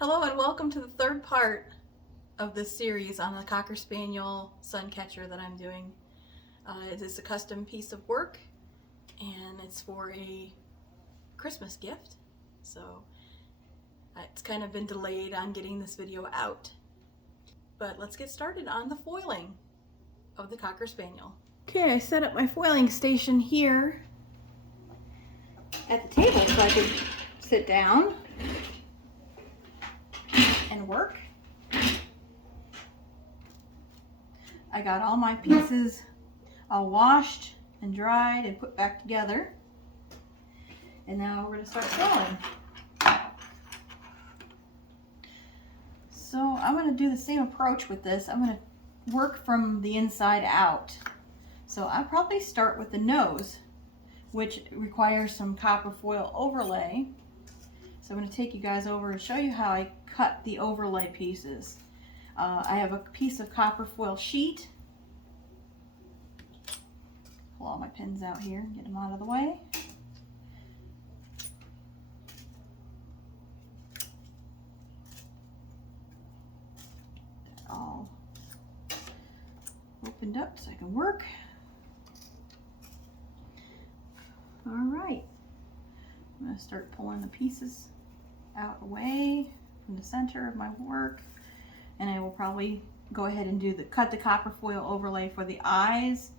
Hello and welcome to the third part of this series on the Cocker Spaniel sun catcher that I'm doing. It is a custom piece of work and it's for a Christmas gift. So it's kind of been delayed on getting this video out. But let's get started on the foiling of the Cocker Spaniel. Okay, I set up my foiling station here at the table so I could sit down and work. I got all my pieces all washed and dried and put back together. And now we're going to start foiling. So I'm going to do the same approach with this. I'm going to work from the inside out. So I'll probably start with the nose, which requires some copper foil overlay. So I'm going to take you guys over and show you how I cut the overlay pieces. I have a piece of copper foil sheet. Pull all my pins out here, get them out of the way. They're all opened up so I can work. All right, I'm going to start pulling the pieces out away from the center of my work, and I will probably go ahead and cut the copper foil overlay for the eyes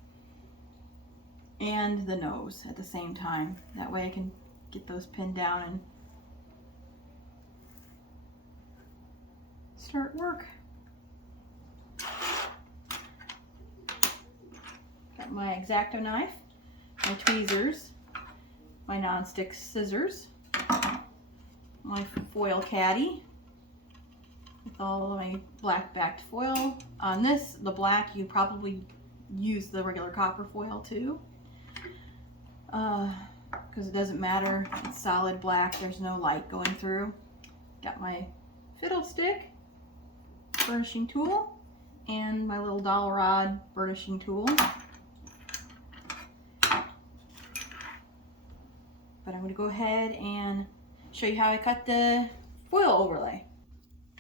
and the nose at the same time. That way I can get those pinned down and start work. Got my X-Acto knife, my tweezers, my non-stick scissors, my foil caddy with all of my black backed foil. On this, the black, you probably use the regular copper foil too, because it doesn't matter, it's solid black, there's no light going through. Got my fiddlestick burnishing tool and my little dowel rod burnishing tool. But I'm going to go ahead and show you how I cut the foil overlay.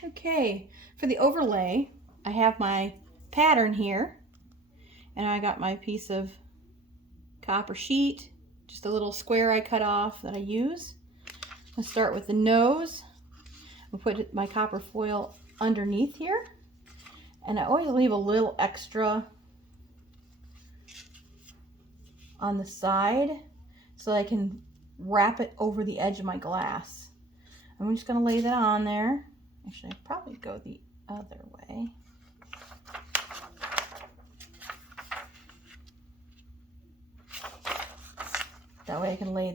Okay, for the overlay, I have my pattern here, and I got my piece of copper sheet, just a little square I cut off that I use. I'll start with the nose. I'll put my copper foil underneath here, and I always leave a little extra on the side so I can wrap it over the edge of my glass. I'm just going to lay that on there. Actually, I'd probably go the other way. That way I can lay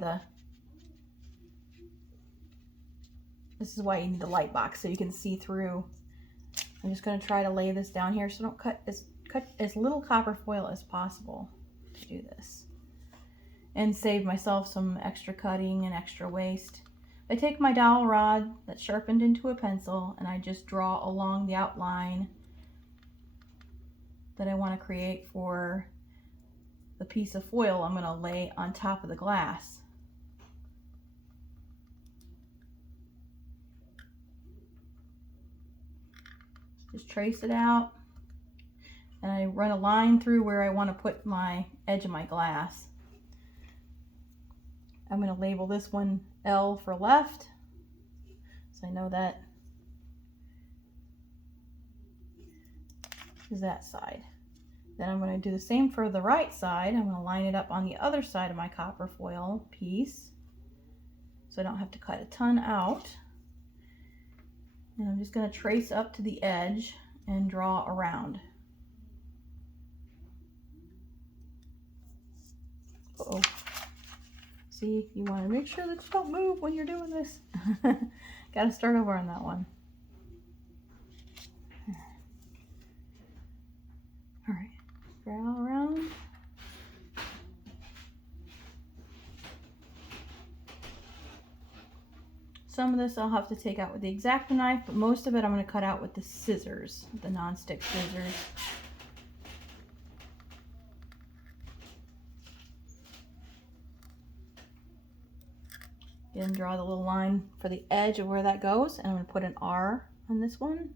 this is why you need the light box, so you can see through. I'm just going to try to lay this down here so don't cut as little copper foil as possible to do this, and save myself some extra cutting and extra waste. I take my dowel rod that's sharpened into a pencil and I just draw along the outline that I want to create for the piece of foil I'm going to lay on top of the glass. Just trace it out, and I run a line through where I want to put my edge of my glass. I'm going to label this one L for left, so I know that is that side. Then I'm going to do the same for the right side. I'm going to line it up on the other side of my copper foil piece, so I don't have to cut a ton out. And I'm just going to trace up to the edge and draw around. Uh-oh. See, you want to make sure that you don't move when you're doing this. Got to start over on that one. All right, draw around. Some of this I'll have to take out with the X-Acto knife, but most of it I'm going to cut out with the scissors, the non-stick scissors. Again, draw the little line for the edge of where that goes, and I'm going to put an R on this one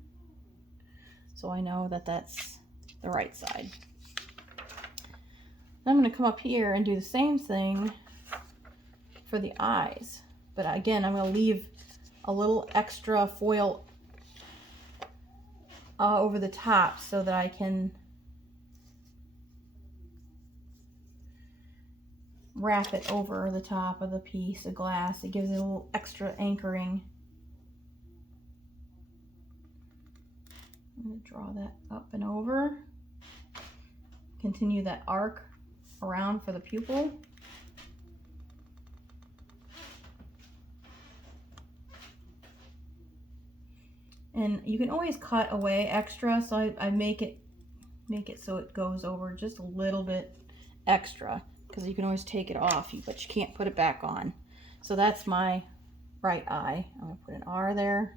so I know that that's the right side. Then I'm going to come up here and do the same thing for the eyes, but again I'm going to leave a little extra foil over the top so that I can wrap it over the top of the piece of glass. It gives it a little extra anchoring. I'm going to draw that up and over. Continue that arc around for the pupil. And you can always cut away extra, so I make it so it goes over just a little bit extra, because you can always take it off, but you can't put it back on. So that's my right eye. I'm going to put an R there.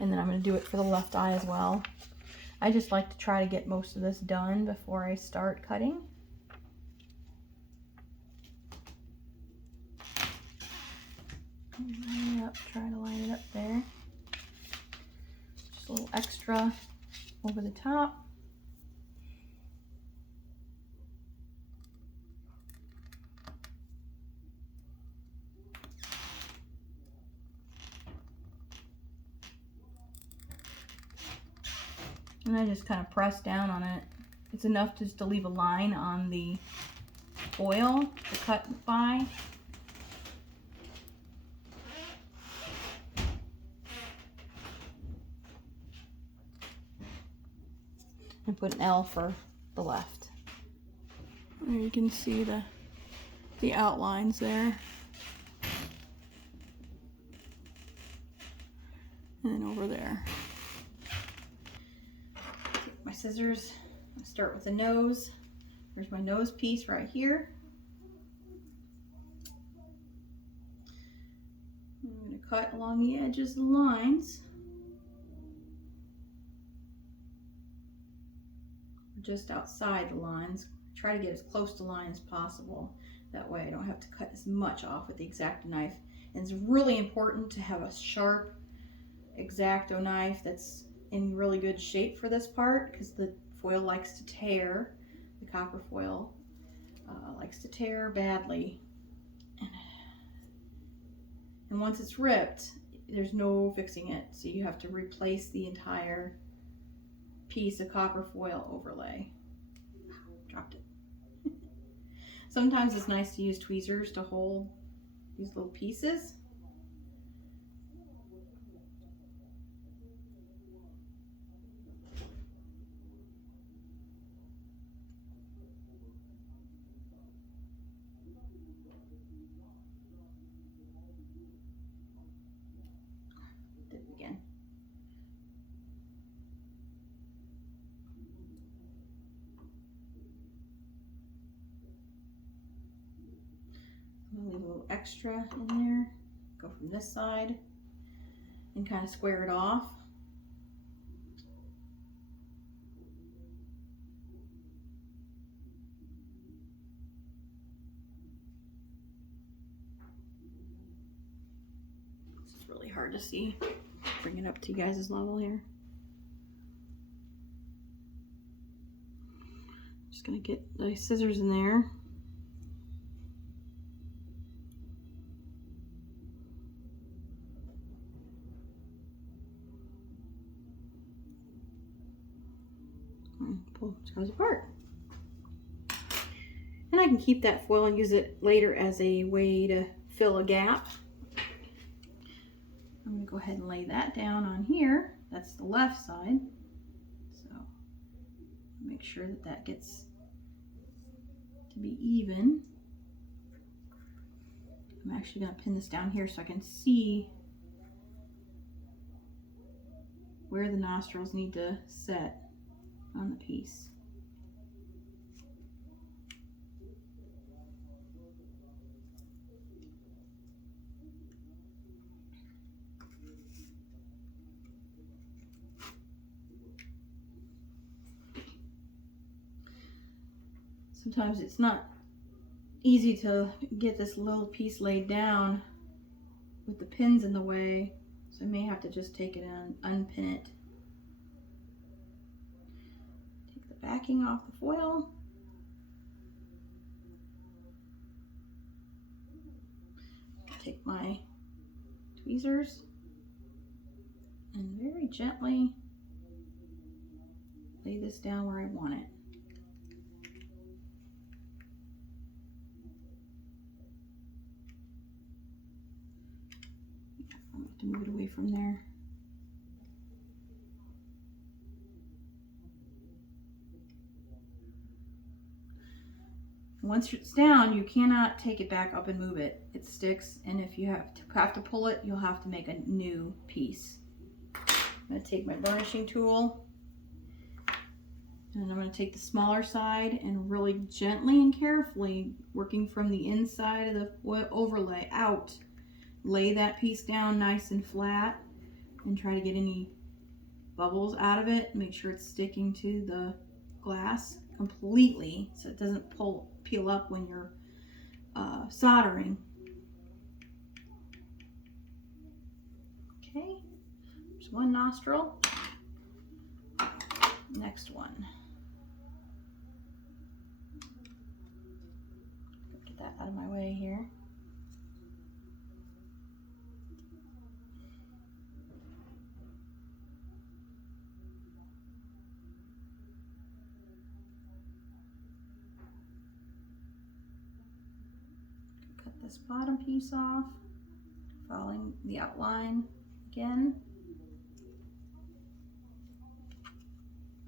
And then I'm going to do it for the left eye as well. I just like to try to get most of this done before I start cutting. Line it up, try to line it up there. Just a little extra over the top. And I just kind of press down on it. It's enough just to leave a line on the foil to cut by. And put an L for the left. There you can see the outlines there. And then over there. Take my scissors, I'll start with the nose. There's my nose piece right here. I'm going to cut along the edges of the lines. Just outside the lines. Try to get as close to line as possible. That way I don't have to cut as much off with the X-Acto knife. And it's really important to have a sharp X-Acto knife that's in really good shape for this part, because the foil likes to tear. The copper foil likes to tear badly. And once it's ripped, there's no fixing it. So you have to replace the entire piece of copper foil overlay. Dropped it. Sometimes it's nice to use tweezers to hold these little pieces. Did it again. I'm gonna leave a little extra in there. Go from this side and kind of square it off. This is really hard to see. Bring it up to you guys' level here. Just gonna get the scissors in there. And pull it goes apart. And I can keep that foil and use it later as a way to fill a gap. I'm going to go ahead and lay that down on here. That's the left side. So make sure that that gets to be even. I'm actually going to pin this down here so I can see where the nostrils need to set on the piece. Sometimes it's not easy to get this little piece laid down with the pins in the way, so I may have to just take it and unpin it. Take the backing off the foil. Take my tweezers and very gently lay this down where I want it. I'll have to move it away from there. Once it's down, you cannot take it back up and move it. It sticks, and if you have to pull it, you'll have to make a new piece. I'm going to take my burnishing tool, and I'm going to take the smaller side and really gently and carefully, working from the inside of the overlay out, lay that piece down nice and flat and try to get any bubbles out of it. Make sure it's sticking to the glass completely so it doesn't peel up when you're soldering. Okay, there's one nostril. Next one. Get that out of my way here. Cut this bottom piece off, following the outline again.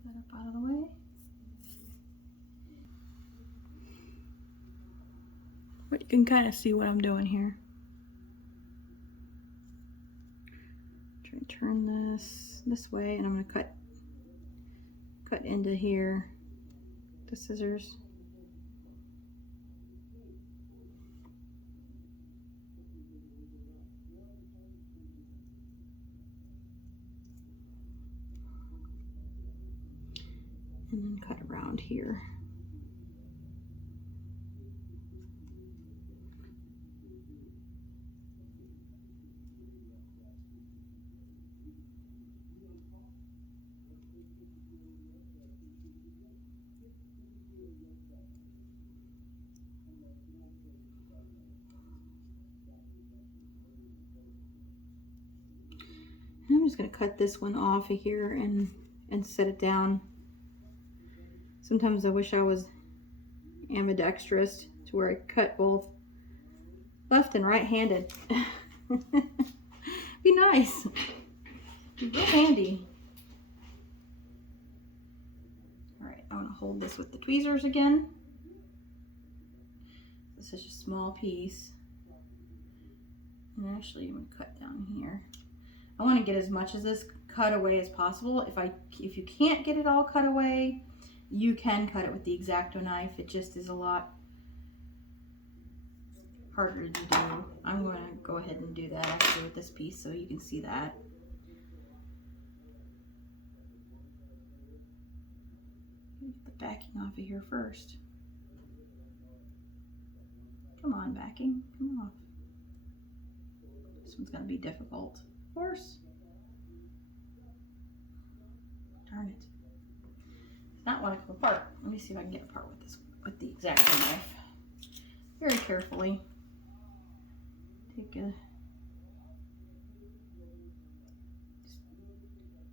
That up out of the way. But you can kind of see what I'm doing here. Try to turn this way, and I'm going to cut into here with the scissors. And then cut around here. And I'm just going to cut this one off of here and set it down. Sometimes I wish I was ambidextrous to where I cut both left and right-handed. Be nice. Be real handy. All right, I want to hold this with the tweezers again. This is just a small piece. And actually, I'm going to cut down here. I want to get as much of this cut away as possible. If you can't get it all cut away, you can cut it with the X-Acto knife. It just is a lot harder to do. I'm going to go ahead and do that actually with this piece so you can see that. Get the backing off of here first. Come on, backing, come off. This one's going to be difficult, of course. Darn it. Not want to come apart. Let me see if I can get apart with the X-Acto knife. Very carefully. Take a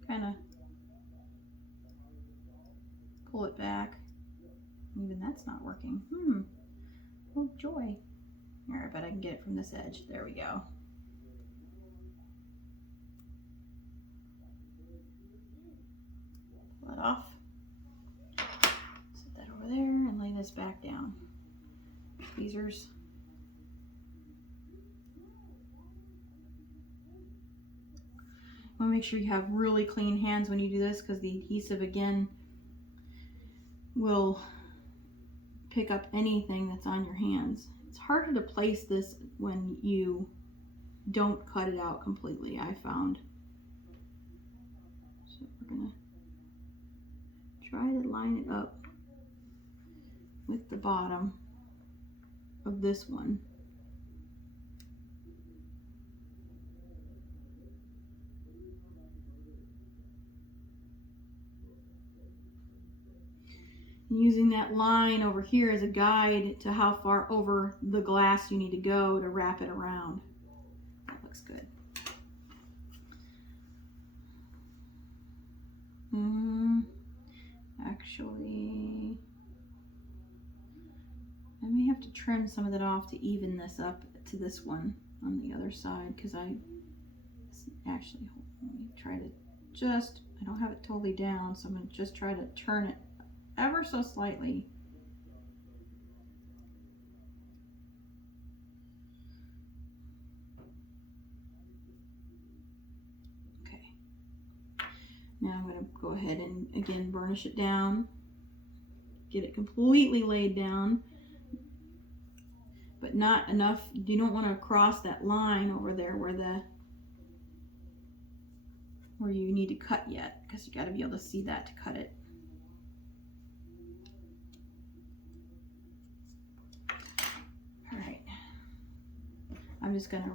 kind of pull it back. Even that's not working. Oh joy. All right, but I can get it from this edge. There we go. Pull it off. Set that over there and lay this back down. Tweezers. Want to make sure you have really clean hands when you do this, because the adhesive again will pick up anything that's on your hands. It's harder to place this when you don't cut it out completely, I found. So we're gonna try to line it up with the bottom of this one. Using that line over here as a guide to how far over the glass you need to go to wrap it around. That looks good. Actually, I may have to trim some of that off to even this up to this one on the other side, because let me try to I don't have it totally down, so I'm going to just try to turn it ever so slightly. Okay. Now I'm going to go ahead and again burnish it down, get it completely laid down, but not enough. You don't want to cross that line over there where you need to cut yet, because you got to be able to see that to cut it. All right, I'm just going to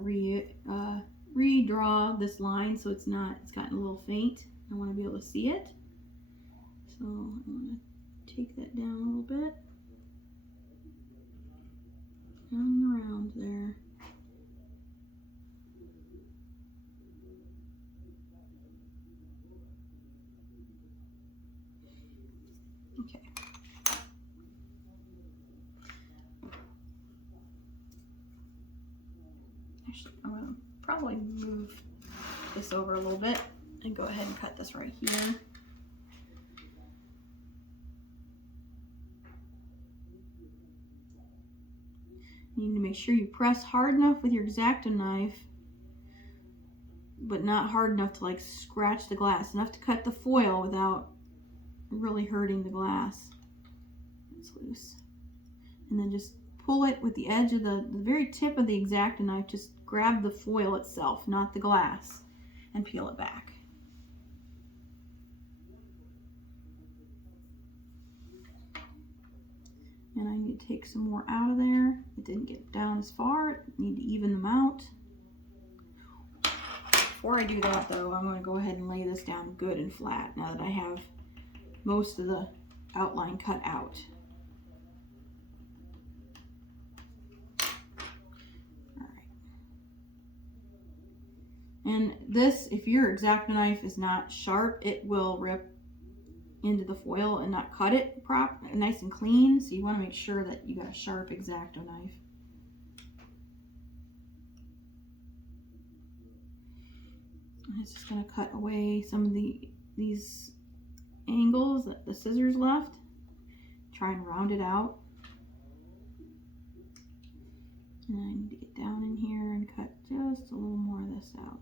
redraw this line so it's gotten a little faint. I want to be able to see it, so I'm going to take that down a little bit, down and around there. Okay. Actually, I'm going to probably move this over a little bit and go ahead and cut this right here. You need to make sure you press hard enough with your X-Acto knife, but not hard enough to like scratch the glass, enough to cut the foil without really hurting the glass. It's loose. And then just pull it with the edge of the very tip of the X-Acto knife. Just grab the foil itself, not the glass, and peel it back. And I need to take some more out of there. It didn't get down as far. I need to even them out. Before I do that though, I'm going to go ahead and lay this down good and flat now that I have most of the outline cut out. Alright. And this, if your X-Acto knife is not sharp, it will rip into the foil and not cut it nice and clean, so you want to make sure that you got a sharp X-Acto knife. And it's just going to cut away some of these angles that the scissors left. Try and round it out. And I need to get down in here and cut just a little more of this out.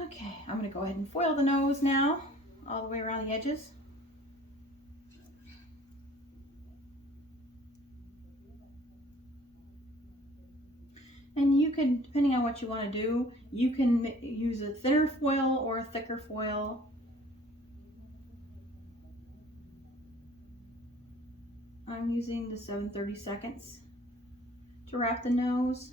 Okay, I'm going to go ahead and foil the nose now, all the way around the edges. And you can, depending on what you want to do, you can use a thinner foil or a thicker foil. I'm using the 7/32 to wrap the nose.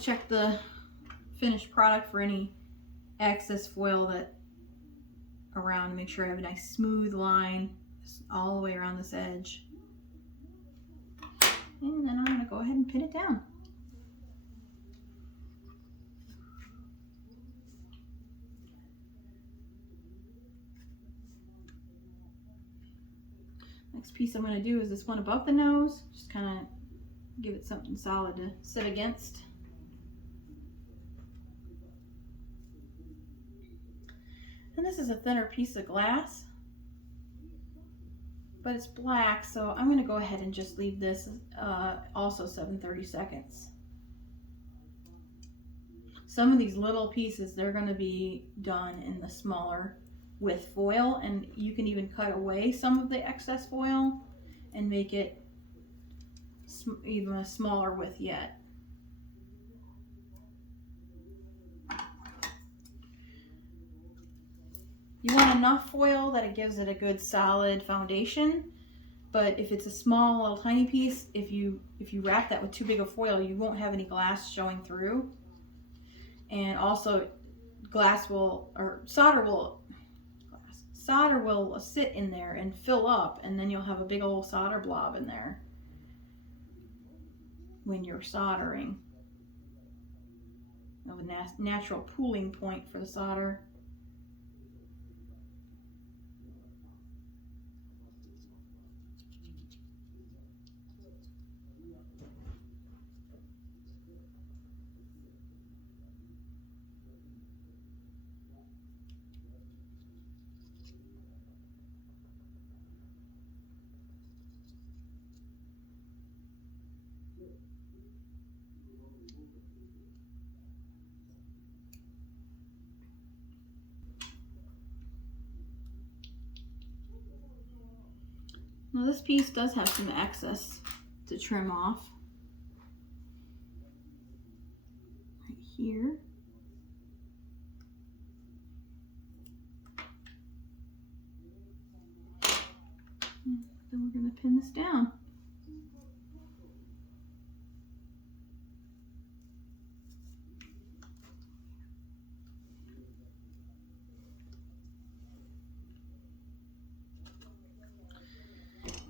to check the finished product for any excess foil that around, make sure I have a nice smooth line all the way around this edge. And then I'm going to go ahead and pin it down. Next piece I'm going to do is this one above the nose. Just kind of give it something solid to sit against. And this is a thinner piece of glass, but it's black, so I'm going to go ahead and just leave this also 7/30 seconds. Some of these little pieces, they're going to be done in the smaller with foil, and you can even cut away some of the excess foil and make it even a smaller width yet. You want enough foil that it gives it a good solid foundation, but if it's a small little tiny piece, if you wrap that with too big of foil, you won't have any glass showing through. And also solder will sit in there and fill up, and then you'll have a big old solder blob in there when you're soldering. You have a natural pooling point for the solder. Now this piece does have some excess to trim off. Right here. And then we're going to pin this down.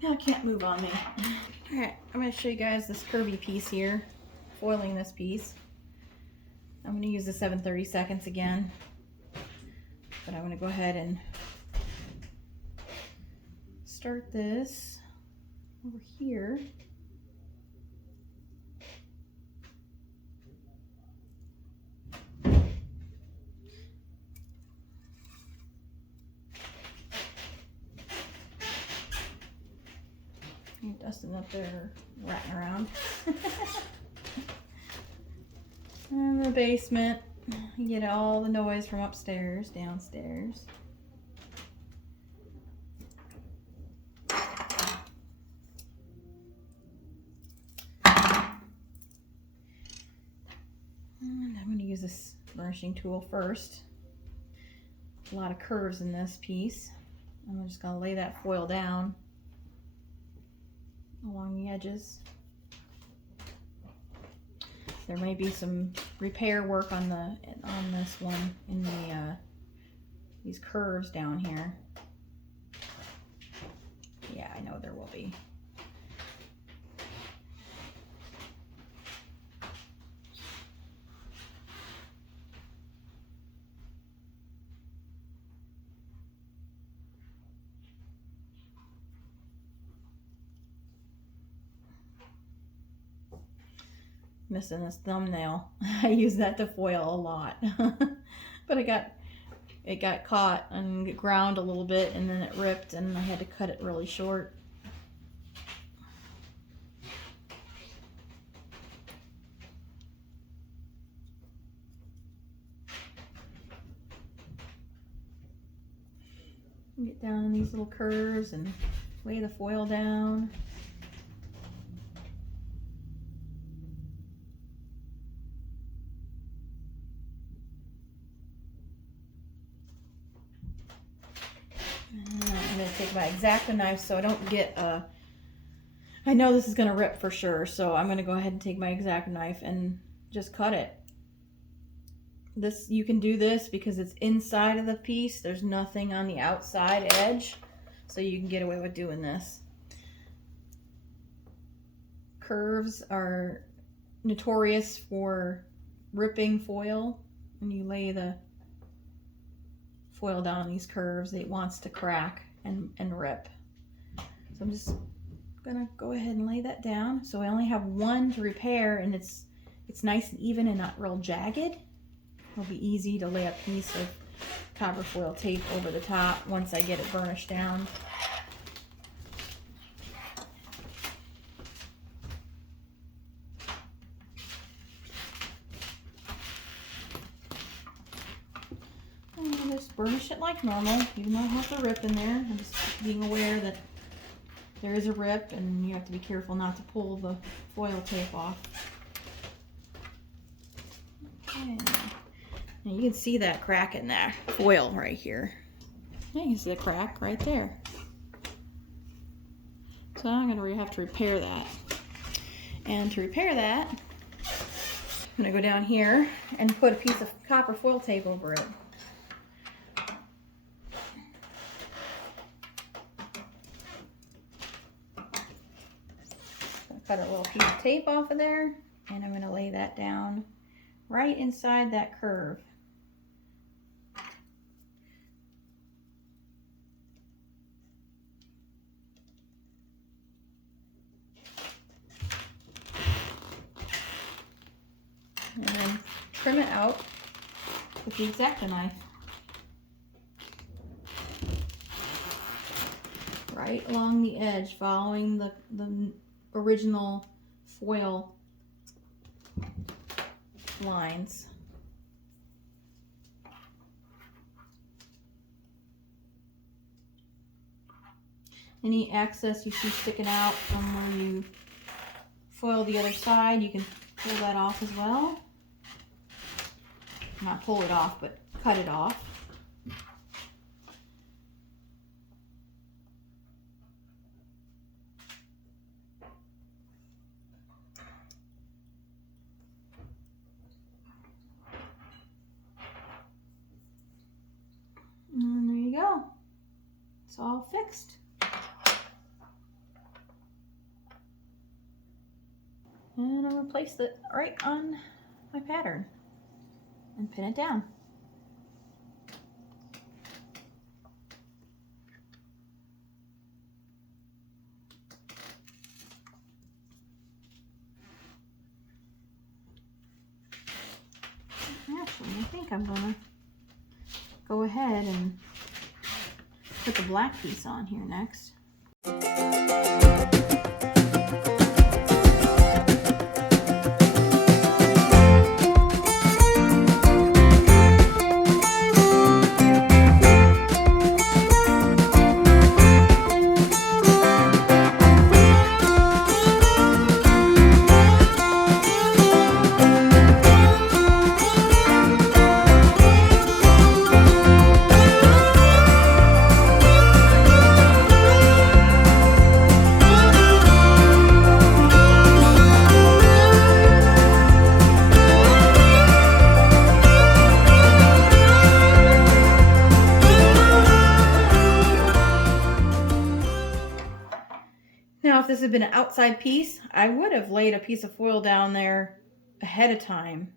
Now it can't move on me. Alright, I'm going to show you guys this curvy piece here, foiling this piece. I'm going to use the 7/30 seconds again, but I'm going to go ahead and start this over here. Dustin up there ratting around. And the basement, you get all the noise from upstairs, downstairs. And I'm going to use this burnishing tool first. A lot of curves in this piece. I'm just going to lay that foil down along the edges. There may be some repair work on this one in the these curves down here. Yeah, I know there will be. Missing this thumbnail. I use that to foil a lot. But it got caught and ground a little bit, and then it ripped, and I had to cut it really short. Get down in these little curves and lay the foil down. I'm going to take my X-Acto knife so I don't get I know this is going to rip for sure, so I'm going to go ahead and take my X-Acto knife and just cut it. This, you can do this because it's inside of the piece. There's nothing on the outside edge, so you can get away with doing this. Curves are notorious for ripping foil. When you lay the foil down on these curves, it wants to crack and rip. So I'm just gonna go ahead and lay that down. So I only have one to repair, and it's nice and even and not real jagged. It'll be easy to lay a piece of copper foil tape over the top once I get it burnished down. And I'll just burnish it like normal, even though I have the rip in there. I'm just being aware that there is a rip and you have to be careful not to pull the foil tape off. Okay. And you can see that crack in that foil right here. Yeah, you can see the crack right there. So I'm going to have to repair that. And to repair that, I'm going to go down here and put a piece of copper foil tape over it. Cut a little piece of tape off of there, and I'm going to lay that down right inside that curve. And then trim it out with the X-Acto knife. Right along the edge, following the original foil lines. Any excess you see sticking out from where you foil the other side, you can pull that off as well. Not pull it off, but cut it off. And there you go. It's all fixed. And I'm going to place it right on my pattern and pin it down. Actually, I think I'm going to go ahead and put the black piece on here next. Now, if this had been an outside piece, I would have laid a piece of foil down there ahead of time.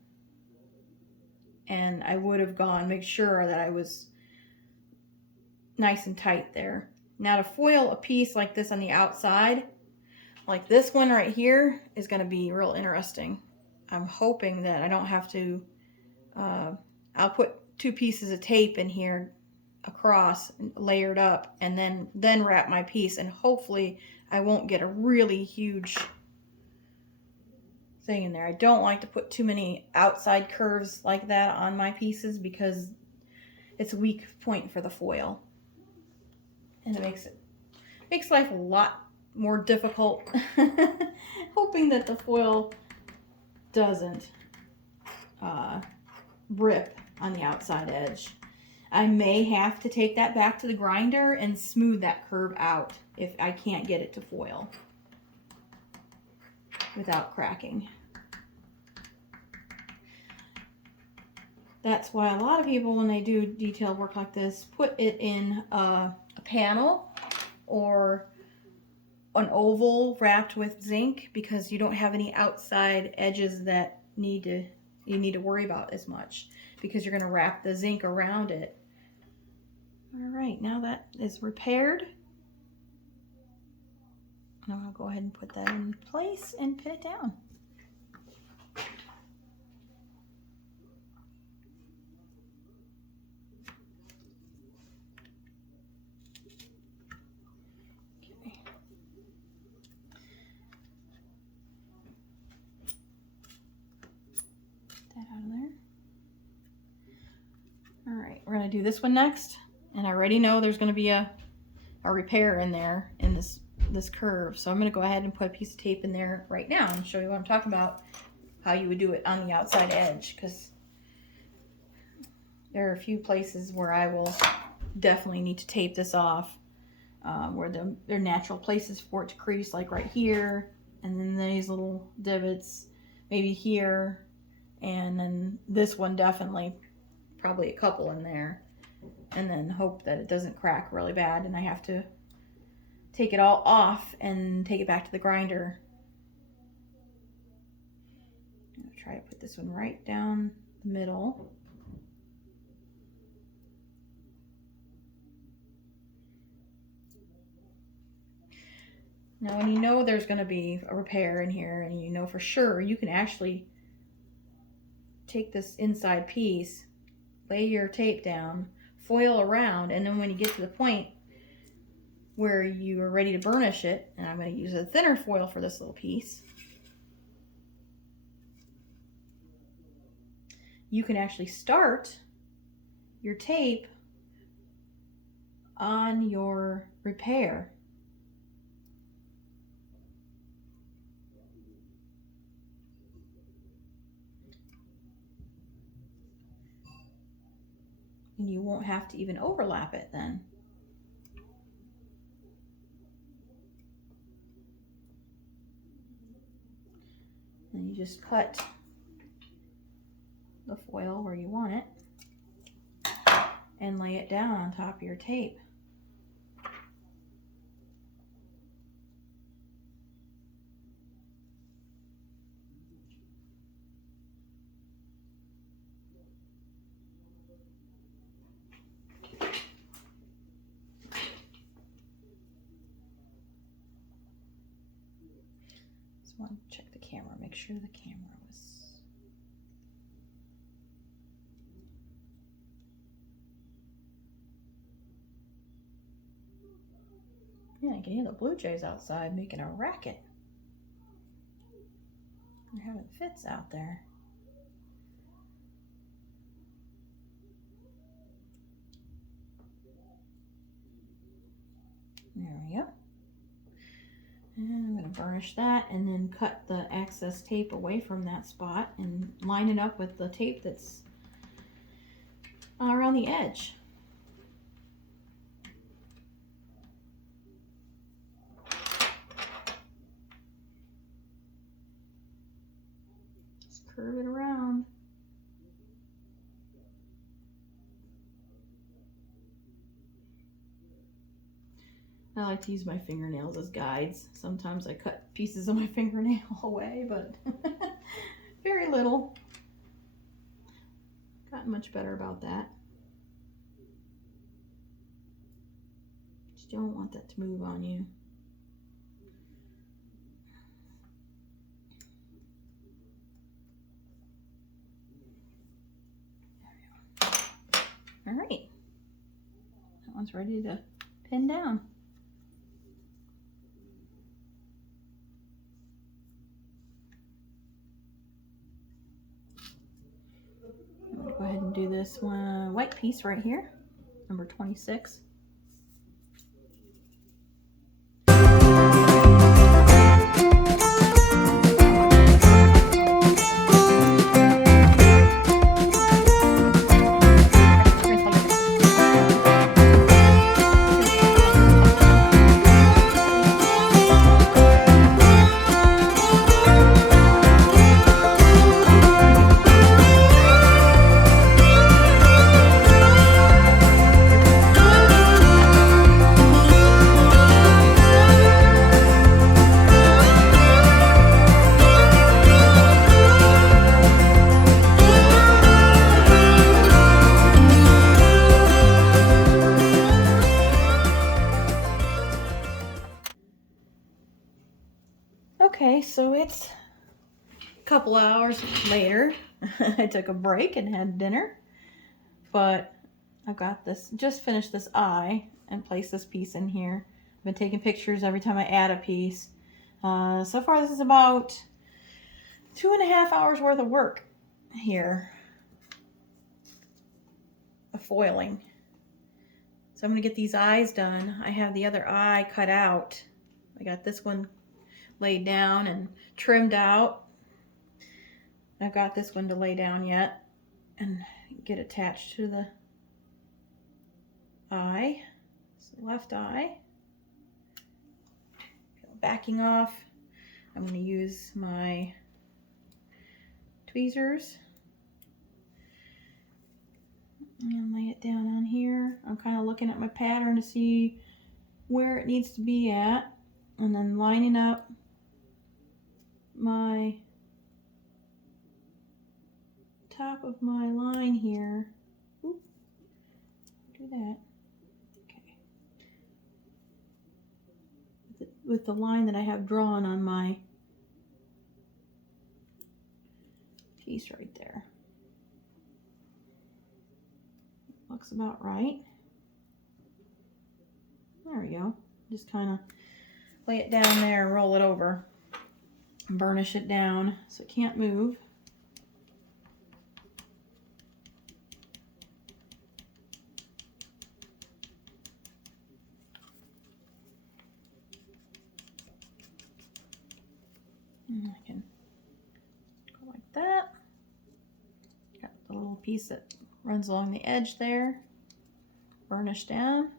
And I would have make sure that I was nice and tight there. Now, to foil a piece like this on the outside, like this one right here, is going to be real interesting. I'm hoping that I don't have to, I'll put 2 pieces of tape in here across, layered up, and then wrap my piece, and hopefully I won't get a really huge thing in there. I don't like to put too many outside curves like that on my pieces because it's a weak point for the foil, and it makes life a lot more difficult. Hoping that the foil doesn't rip on the outside edge. I may have to take that back to the grinder and smooth that curve out if I can't get it to foil without cracking. That's why a lot of people, when they do detailed work like this, put it in a panel or an oval wrapped with zinc, because you don't have any outside edges that you need to worry about as much, because you're going to wrap the zinc around it. All right, now that is repaired, I'm going to go ahead and put that in place and pin it down. That out of there. All right, we're going to do this one next, and I already know there's going to be a repair in there in this curve, so I'm going to go ahead and put a piece of tape in there right now and show you what I'm talking about, how you would do it on the outside edge, because there are a few places where I will definitely need to tape this off, where they're natural places for it to crease, like right here, and then these little divots, maybe here, and then this one definitely, probably a couple in there, and then hope that it doesn't crack really bad and I have to take it all off and take it back to the grinder. I'm gonna try to put this one right down the middle. Now when you know there's going to be a repair in here, and you know for sure, you can actually take this inside piece, lay your tape down, foil around, and then when you get to the point where you are ready to burnish it, and I'm going to use a thinner foil for this little piece, you can actually start your tape on your repair. And you won't have to even overlap it then. And you just cut the foil where you want it and lay it down on top of your tape. Just want to check the camera, make sure the camera was... Yeah, I can hear the blue jays outside making a racket. They're having fits out there. There we go. And I'm going to burnish that and then cut the excess tape away from that spot and line it up with the tape that's around the edge. Just curve it around. I like to use my fingernails as guides. Sometimes I cut pieces of my fingernail away, but very little. Gotten much better about that. Just don't want that to move on you. There we go. All right. That one's ready to pin down. Go ahead and do this one white piece right here, number 26. so it's a couple hours later. I took a break and had dinner, but I've got this, just finished this eye and placed this piece in here. I've been taking pictures every time I add a piece. So far this is about 2.5 hours worth of work here of foiling. So I'm going to get these eyes done. I have the other eye cut out. I got this one laid down and trimmed out. I've got this one to lay down yet and get attached to the eye. It's the left eye. Backing off. I'm going to use my tweezers and lay it down on here. I'm kind of looking at my pattern to see where it needs to be at, and then lining up my top of my line here. Oop, do that. Okay. With the line that I have drawn on my piece right there. Looks about right. There we go. Just kind of lay it down there and roll it over and burnish it down so it can't move. And I can go like that. Got the little piece that runs along the edge there. Burnish down.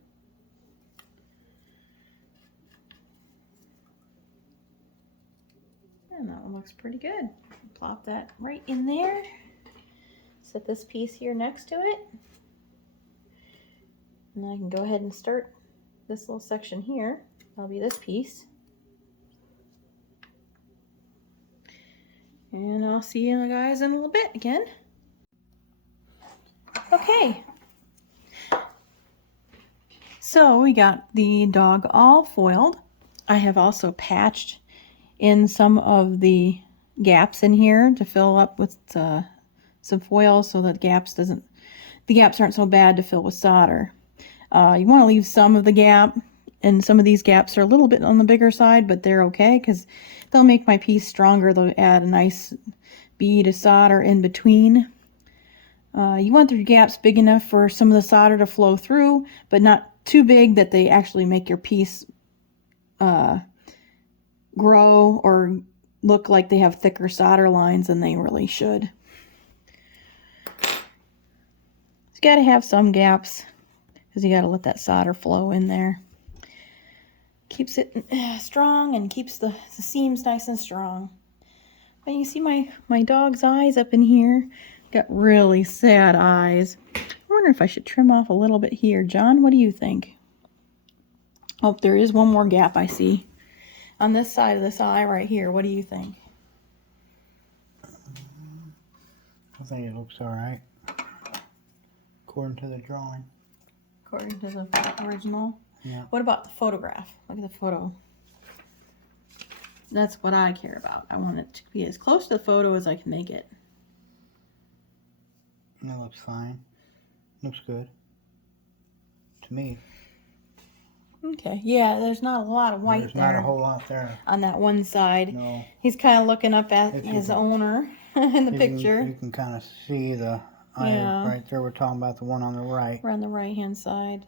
And that one looks pretty good. Plop that right in there. Set this piece here next to it. And I can go ahead and start this little section here. That'll be this piece. And I'll see you guys in a little bit again. Okay. So we got the dog all foiled. I have also patched in some of the gaps in here to fill up with some foil so that the gaps aren't so bad to fill with solder. You want to leave some of the gap, and some of these gaps are a little bit on the bigger side, but they're okay because they'll make my piece stronger. They'll add a nice bead of solder in between. You want the gaps big enough for some of the solder to flow through, but not too big that they actually make your piece grow or look like they have thicker solder lines than they really should. You got to have some gaps because you got to let that solder flow in there. Keeps it strong and keeps the seams nice and strong. But you see my dog's eyes up in here. Got really sad eyes. I wonder if I should trim off a little bit here. John, what do you think? Oh, there is one more gap I see. On this side of this eye right here, what do you think? I think it looks alright. According to the drawing. According to the original? Yeah. What about the photograph? Look at the photo. That's what I care about. I want it to be as close to the photo as I can make it. That looks fine. Looks good. To me. Okay. Yeah, there's not a lot of white There's there. not a whole lot there. On that one side. No. He's kind of looking up at his owner in the picture. You can kind of see the eye right there. We're talking about the one on the right. We're on the right-hand side.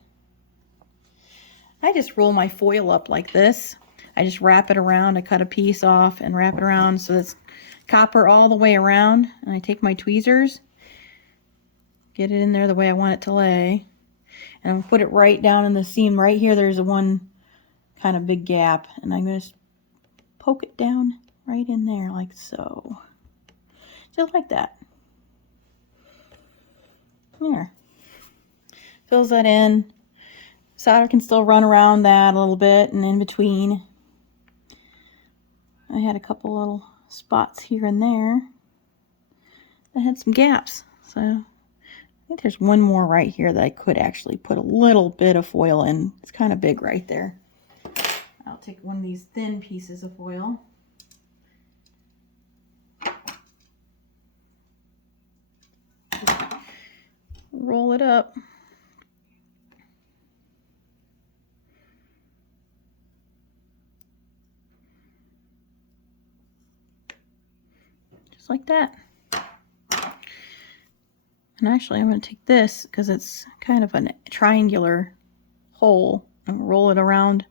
I just roll my foil up like this. I just wrap it around. I cut a piece off and wrap it around so it's copper all the way around. And I take my tweezers, get it in there the way I want it to lay, and I'll put it right down in the seam right here. There's a one kind of big gap, and I'm going to poke it down right in there like so. Just like that. There. Fills that in. Solder can still run around that a little bit and in between. I had a couple little spots here and there that had some gaps. So I think there's one more right here that I could actually put a little bit of foil in. It's kind of big right there. I'll take one of these thin pieces of foil roll it up. Just like that. And actually I'm going to take this because it's kind of a triangular hole and roll it around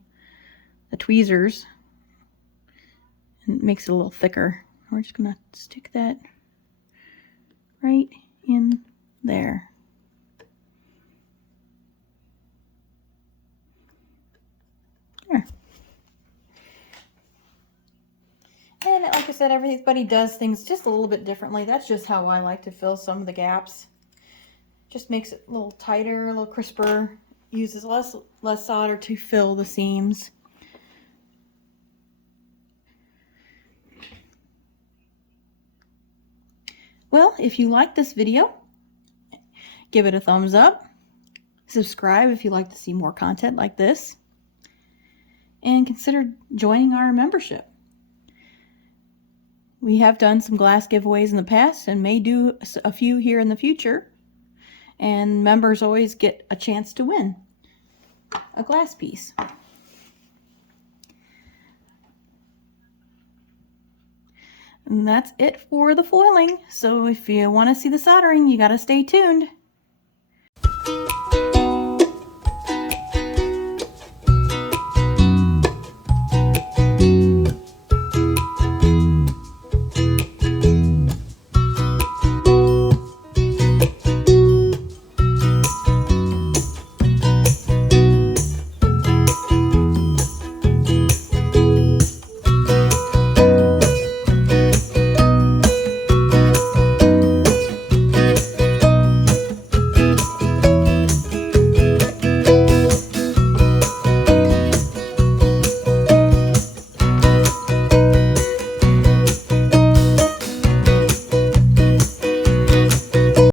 the tweezers. And it makes it a little thicker. We're just going to stick that right in there. There. And like I said, everybody does things just a little bit differently. That's just how I like to fill some of the gaps. Just makes it a little tighter, a little crisper. Uses less solder to fill the seams. Well, if you like this video, give it a thumbs up. Subscribe if you'd like to see more content like this. And consider joining our membership. We have done some glass giveaways in the past and may do a few here in the future. And members always get a chance to win a glass piece. And that's it for the foiling. So if you want to see the soldering, you got to stay tuned.